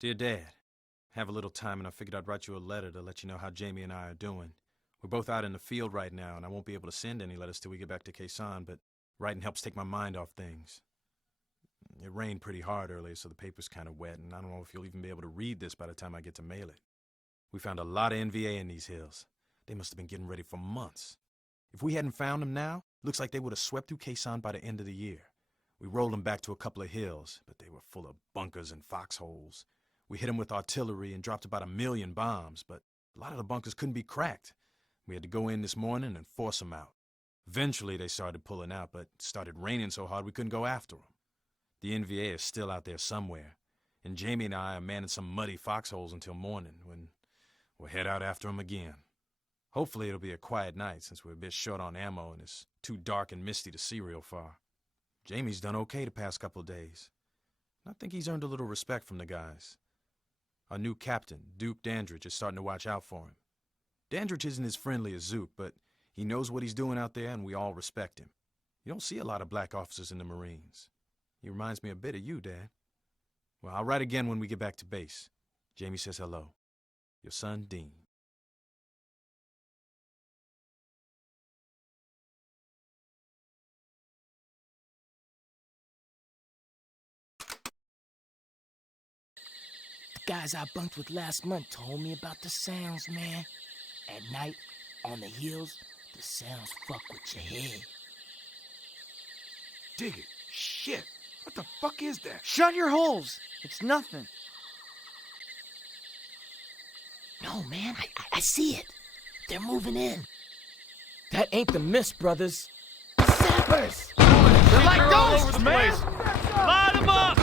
Dear Dad, have a little time and I figured I'd write you a letter to let you know how Jamie and I are doing. We're both out in the field right now and I won't be able to send any letters till we get back to KHE, but writing helps take my mind off things. It rained pretty hard earlier, so the paper's kind of wet, and I don't know if you'll even be able to read this by the time I get to mail it. We found a lot of NVA in these hills. They must have been getting ready for months. If we hadn't found them now, looks like they would have swept through KHE by the end of the year. We rolled them back to a couple of hills, but they were full of bunkers and foxholes. We hit them with artillery and dropped about 1 million bombs, but a lot of the bunkers couldn't be cracked. We had to go in this morning and force them out. Eventually they started pulling out, but it started raining so hard we couldn't go after them. The NVA is still out there somewhere, and Jamie and I are manning some muddy foxholes until morning, when we'll head out after them again. Hopefully it'll be a quiet night, since we're a bit short on ammo and it's too dark and misty to see real far. Jamie's done okay the past couple of days. I think he's earned a little respect from the guys. Our new captain, Duke Dandridge, is starting to watch out for him. Dandridge isn't as friendly as Zook, but he knows what he's doing out there and we all respect him. You don't see a lot of black officers in the Marines. He reminds me a bit of you, Dad. Well, I'll write again when we get back to base. Jamie says hello. Your son, Dean. The guys I bunked with last month told me about the sounds, man. At night, on the hills, the sounds fuck with your head. Dig it. Shit. What the fuck is that? Shut your holes. It's nothing. No, man, I see it. They're moving in. That ain't the Mist Brothers. Sappers! They're like ghosts, man! Light them up!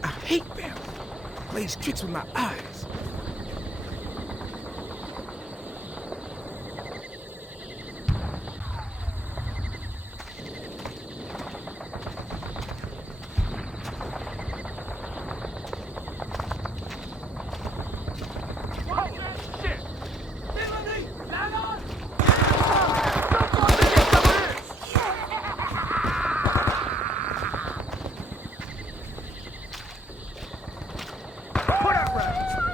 I hate them. Plays tricks with my eyes. Put up, Rabbits!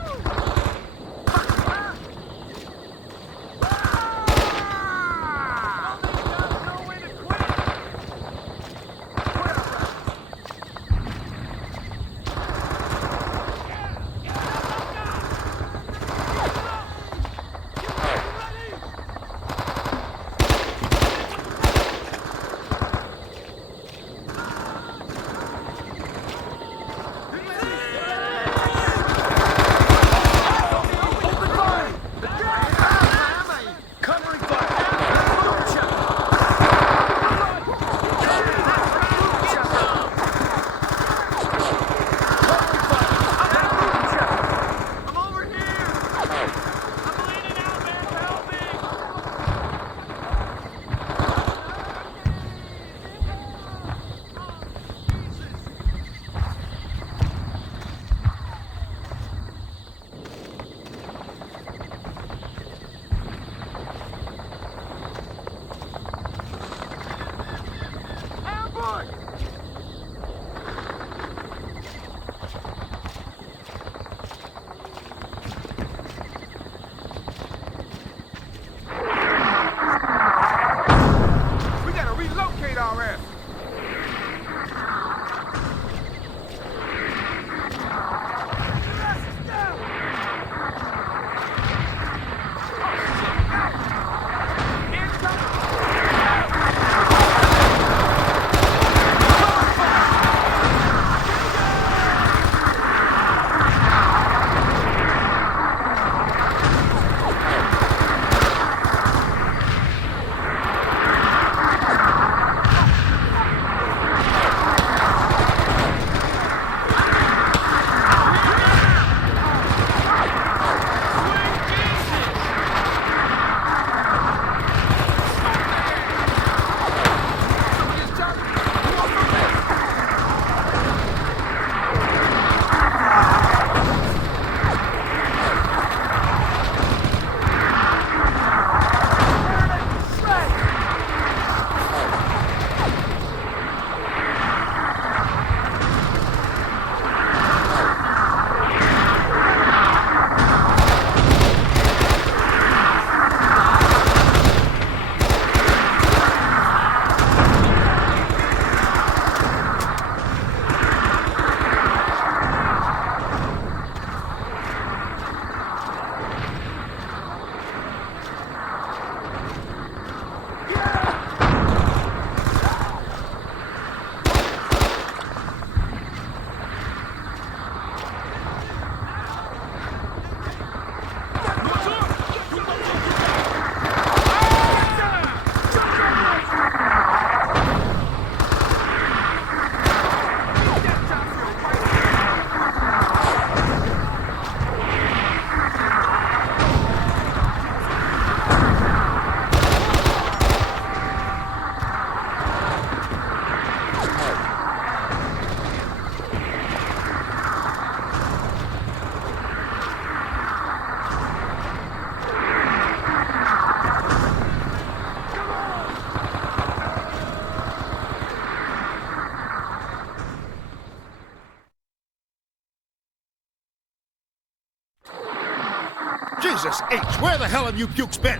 Jesus H, where the hell have you pukes been?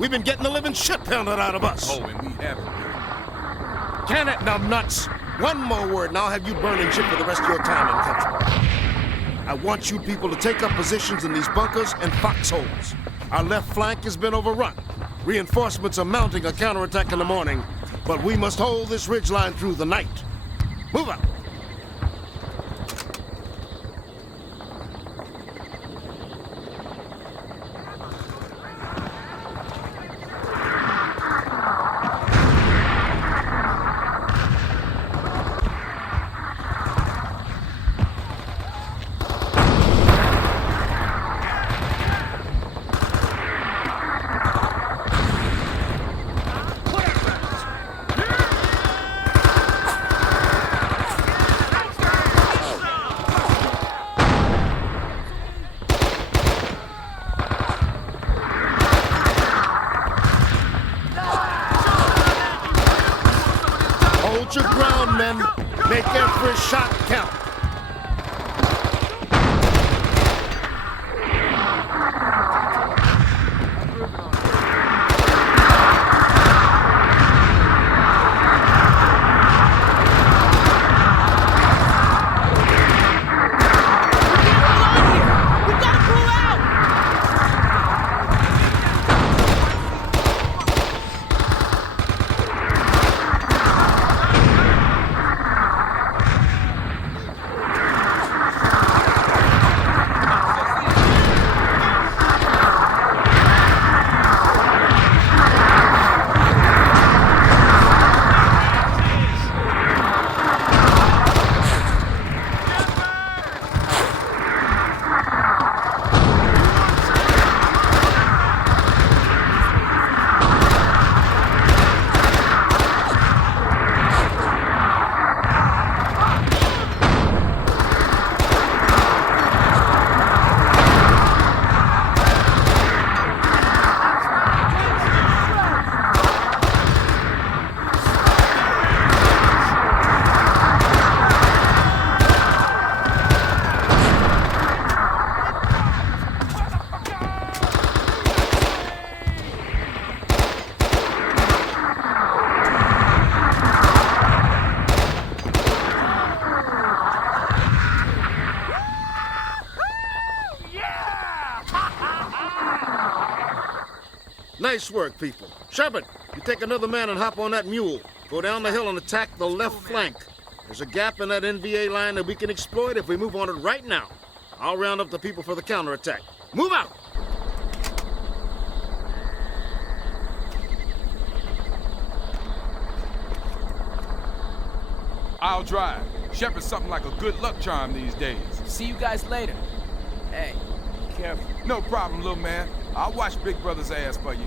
We've been getting the living shit pounded out of us. Oh, and we haven't been. Can it, numbnuts? One more word and I'll have you burning shit for the rest of your time in country. I want you people to take up positions in these bunkers and foxholes. Our left flank has been overrun. Reinforcements are mounting a counterattack in the morning, but we must hold this ridgeline through the night. Move out. Hold your ground, men. Make every shot count. Nice work, people. Shepard, you take another man and hop on that mule. Go down the hill and attack the left flank. There's a gap in that NVA line that we can exploit if we move on it right now. I'll round up the people for the counterattack. Move out! I'll drive. Shepard's something like a good luck charm these days. See you guys later. Hey, be careful. No problem, little man. I'll watch Big Brother's ass for you.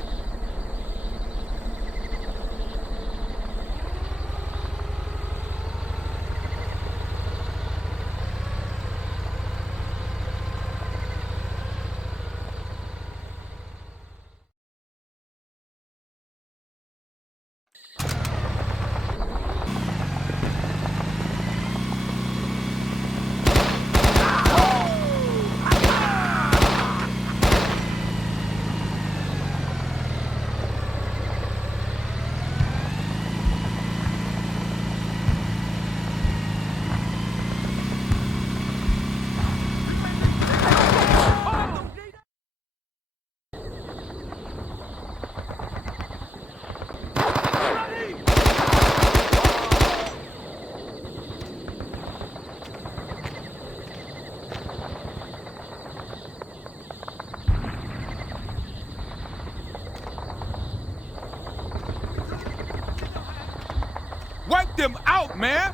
Wipe them out, man!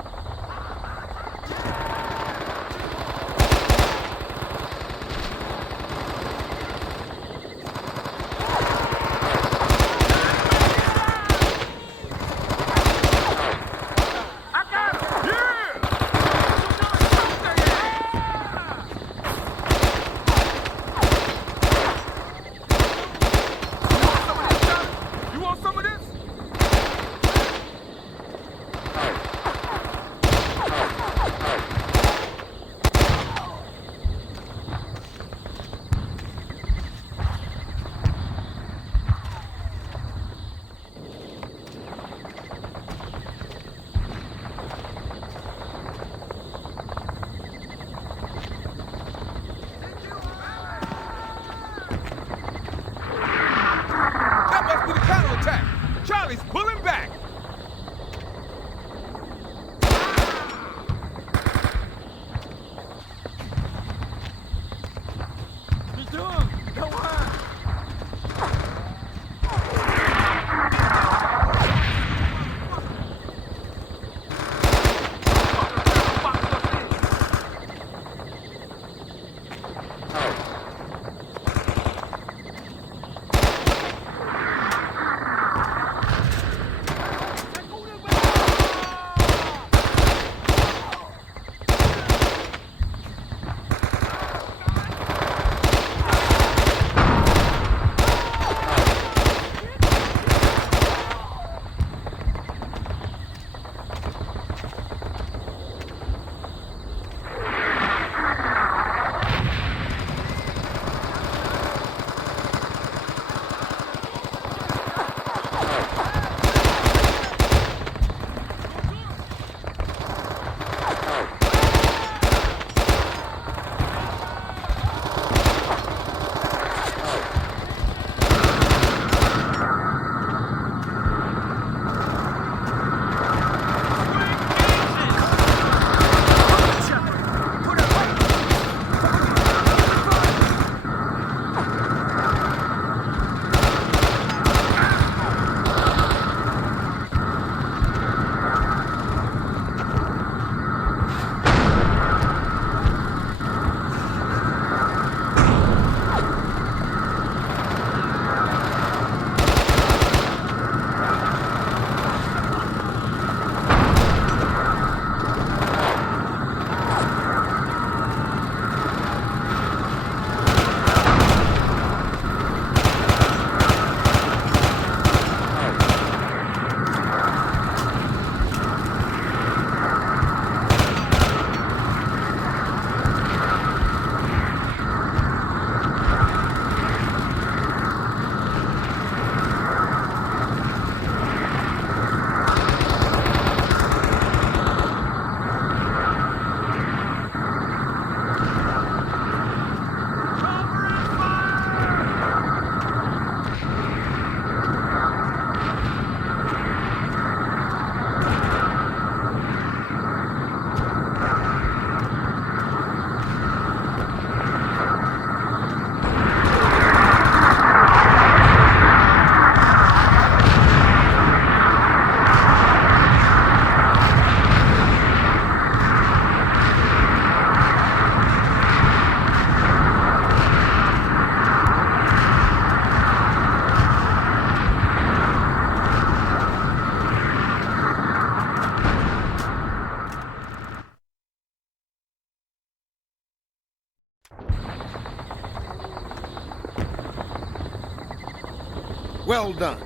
Well done.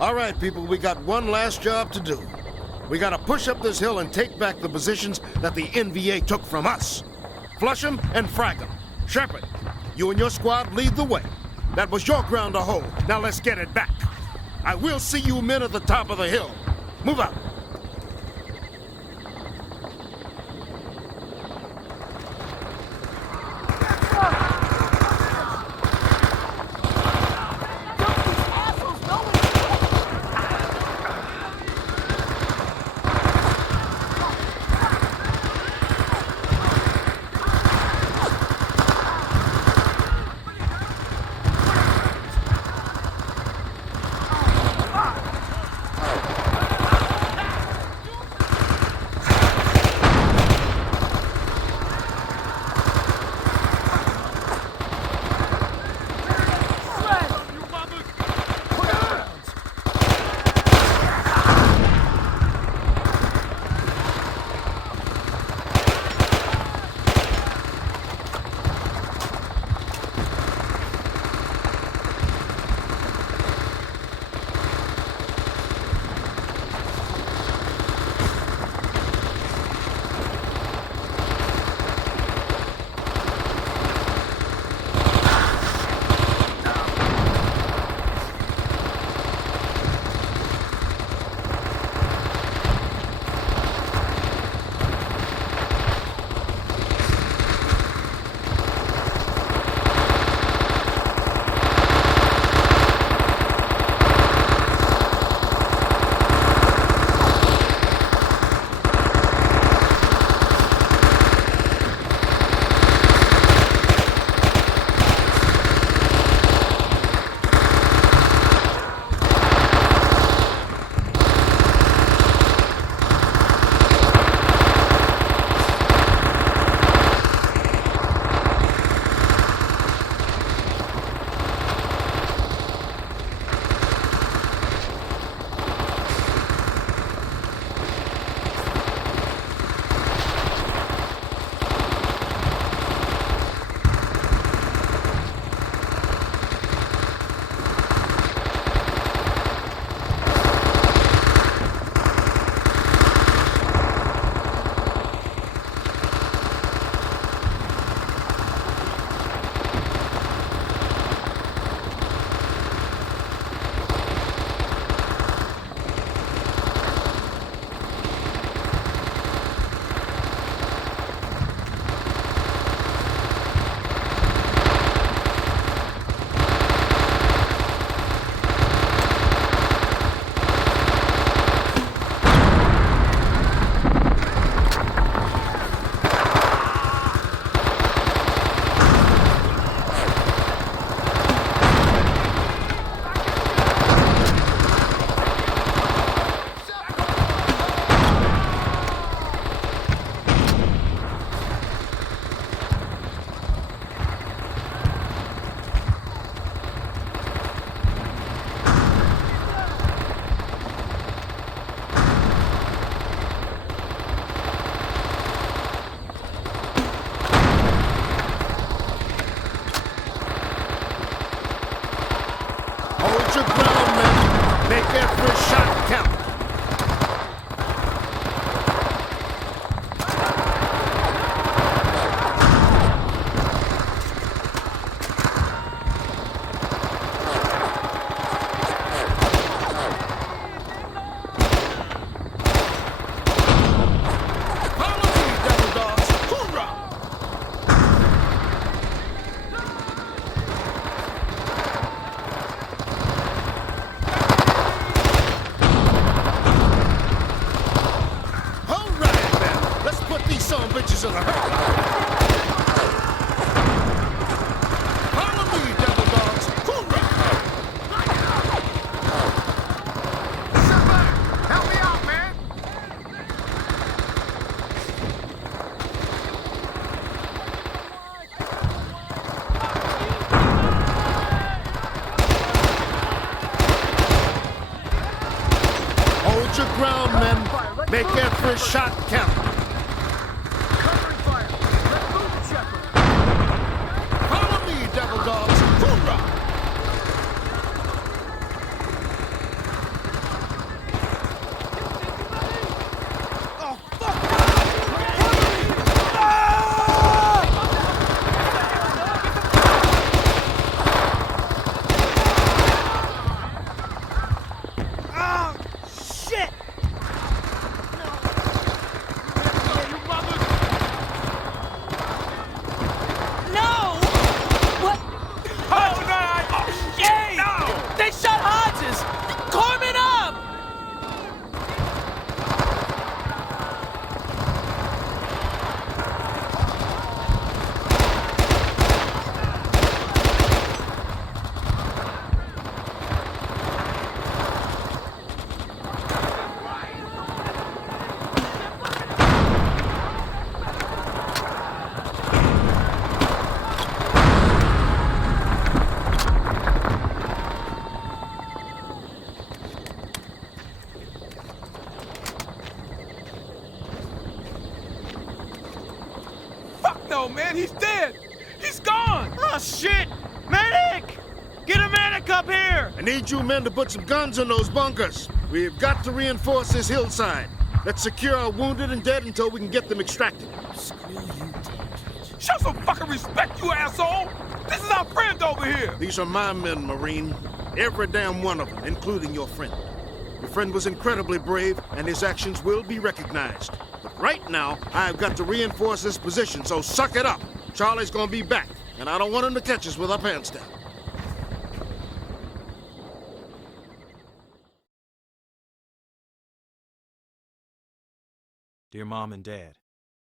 All right, people, we got one last job to do. We gotta push up this hill and take back the positions that the NVA took from us. Flush them and frag them. Shepard, you and your squad lead the way. That was your ground to hold. Now let's get it back. I will see you men at the top of the hill. Move out. bitches in a hurry. Follow me, devil dogs. Hoorah! Silver, help me out, man. Hold your ground, men. Make every shot count. man, he's dead! He's gone! Oh, shit! Medic! Get a medic up here! I need you men to put some guns in those bunkers. We've got to reinforce this hillside. Let's secure our wounded and dead until we can get them extracted. Screw you, Dandridge. Show some fucking respect, you asshole! This is our friend over here! These are my men, Marine. Every damn one of them, including your friend. Your friend was incredibly brave, and his actions will be recognized. But right now, I've got to reinforce this position, so suck it up. Charlie's gonna be back, and I don't want him to catch us with our pants down. Dear Mom and Dad,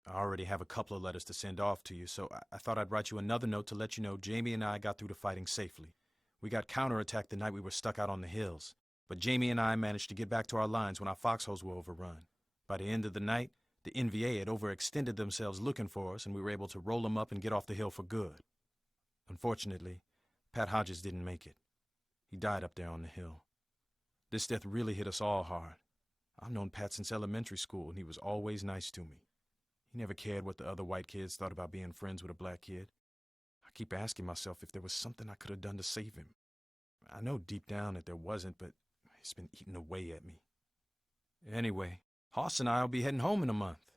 I already have a couple of letters to send off to you, so I thought I'd write you another note to let you know Jamie and I got through to fighting safely. We got counterattacked the night we were stuck out on the hills, but Jamie and I managed to get back to our lines when our foxholes were overrun. By the end of the night, the NVA had overextended themselves looking for us, and we were able to roll them up and get off the hill for good. Unfortunately, Pat Hodges didn't make it. He died up there on the hill. This death really hit us all hard. I've known Pat since elementary school, and he was always nice to me. He never cared what the other white kids thought about being friends with a black kid. I keep asking myself if there was something I could have done to save him. I know deep down that there wasn't, but it's been eating away at me. Anyway, Hoss and I will be heading home in a month.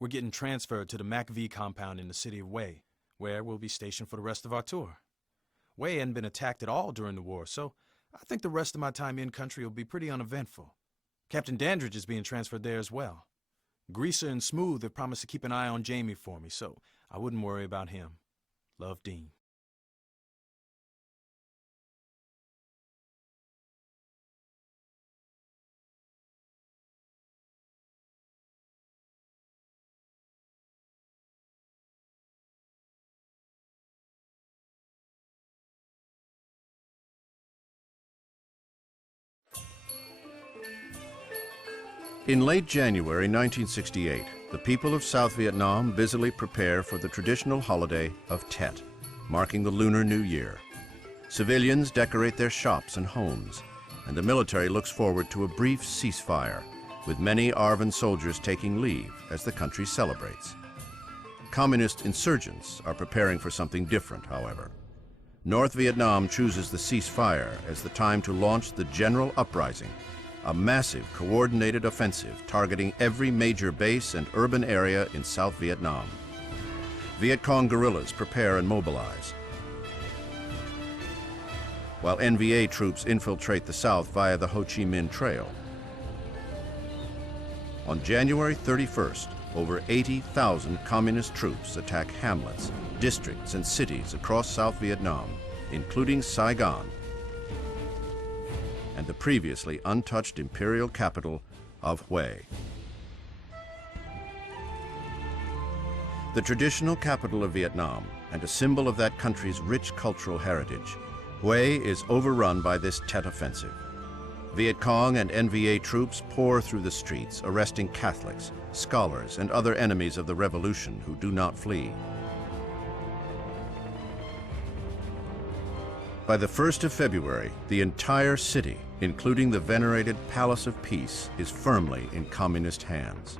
We're getting transferred to the MAC-V compound in the city of Way, where we'll be stationed for the rest of our tour. Way hadn't been attacked at all during the war, so I think the rest of my time in country will be pretty uneventful. Captain Dandridge is being transferred there as well. Greaser and Smooth have promised to keep an eye on Jamie for me, so I wouldn't worry about him. Love, Dean. In late January 1968, the people of South Vietnam busily prepare for the traditional holiday of Tet, marking the Lunar New Year. Civilians decorate their shops and homes, and the military looks forward to a brief ceasefire, with many ARVN soldiers taking leave as the country celebrates. Communist insurgents are preparing for something different, however. North Vietnam chooses the ceasefire as the time to launch the General Uprising, a massive coordinated offensive targeting every major base and urban area in South Vietnam. Viet Cong guerrillas prepare and mobilize, while NVA troops infiltrate the South via the Ho Chi Minh Trail. On January 31st, over 80,000 communist troops attack hamlets, districts, and cities across South Vietnam, including Saigon, and the previously untouched imperial capital of Hue. The traditional capital of Vietnam and a symbol of that country's rich cultural heritage, Hue is overrun by this Tet offensive. Viet Cong and NVA troops pour through the streets, arresting Catholics, scholars, and other enemies of the revolution who do not flee. By the 1st of February, the entire city, including the venerated Palace of Peace, is firmly in communist hands.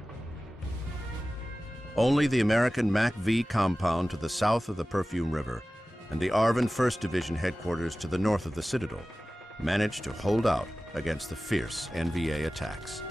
Only the American MAC-V compound to the south of the Perfume River and the ARVN 1st Division headquarters to the north of the Citadel managed to hold out against the fierce NVA attacks.